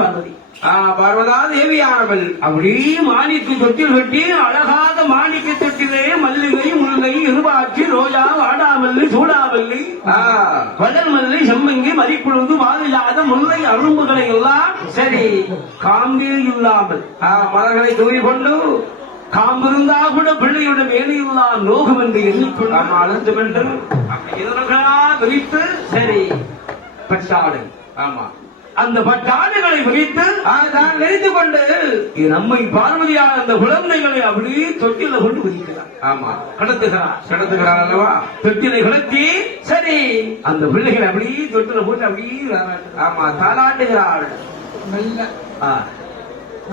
பார்வதி. பார்வதா தேவியானவள். அப்படியே மாணிக்கு தொட்டில் கட்டி அழகாத மாணிக்க தொட்டிலே மல்லிகை முல்லை இருபாச்சி ரோஜா வாடாமல்லி சூடாமல்லி வடல் மல்லி செம்மங்கி மதிப்புழுந்து வாதில்லாத முல்லை அரும்புகளை எல்லாம் சரி காம்பே இல்லாமல் மலர்களை தூவி கொண்டு காம்பிருந்தா கூட பிள்ளையோட வேலையெல்லாம் நோகம் என்று எண்ணிக்கொண்டு ஆமா வேண்டும் கொண்டு விரித்து சரி பச்சாடு ஆமா. அந்த பட்டாடைகளை விரித்து ஆ, தான் நினைத்து கொண்டு இது நம்மை பார்வதியான அந்த குழந்தைகளை அப்படியே தொட்டில கொண்டு விதிக்கிறார் ஆமா. கடத்துகிறார். கடத்துகிறார் அல்லவா? தொட்டிலை கடத்தி சரி அந்த பிள்ளைகளை அப்படியே தொட்டில போட்டு அப்படியே விளையாடுறார். ஆமா தாளாட்டுகிறாள். மெல்ல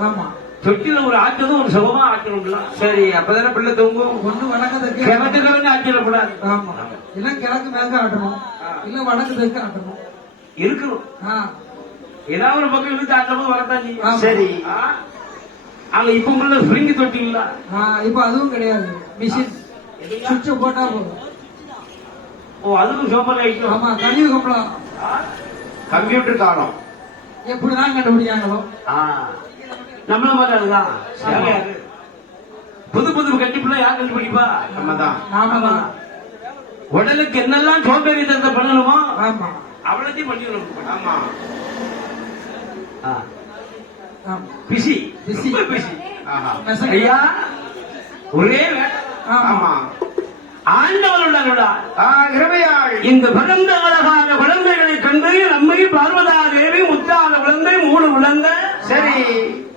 ஆமா. தொட்டில ஒரு ஆச்சதும் ஒரு சுகமா ஆச்சணும்ல சரி அப்பதானே பிள்ளை தூங்கும்? ஒண்ணு வடக்கு கிழக்கு தெற்கு கிழக்கு ஆச்சிடக்கூடாது ஆமா. இல்ல கிழக்கு மேற்கு ஆட்டணும் இல்ல வடக்கு தெற்கு ஆட்டணும் இருக்கணும். ஆ, ஏதாவது ஒரு பக்கம் இழுத்து ஆட்டமும் வரத்தான் செய்யும். சரி. அங்க இப்ப உள்ள ஸ்பிரிங் தொட்டிங்களா? ஆ, இப்ப அதுவும் கிடையாது. மிஷின் சுவிட்ச போட்டா போதும். ஓ அதுக்கும் சோம்பல் ஆயிட்டு ஆமா கழிவு கம்பளம். கம்ப்யூட்டர் காலம் எப்படிதான் கண்டுபிடிக்காங்களோ நம்மள மாதிரி அதுதான்? புது புது கண்டிப்புல யார் கண்டுபிடிப்பா நம்மதான். நாம தான் உடலுக்கு என்னெல்லாம் சோம்பேறி தந்த பண்ணணுமோ ஆமா. அவ்வளத்தையும் பண்ணிடணும் ஆமா. பிசி. பிசி. மெசங்க- ஐயா. ஒரே. ஆமா. இந்த பிறந்த அழகான குழந்தைகளை கண்டு நம்மை பார்வதா தேவி முத்தான குழந்தை மூணு குழந்தை. சரி.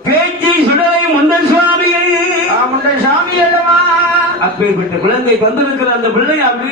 பேச்சை சுடலை முந்தன் சுவாமியை. முண்டை சாமி அல்லவா? அப்பேற்பட்ட குழந்தை தந்திருக்கிற அந்த பிள்ளை அப்படி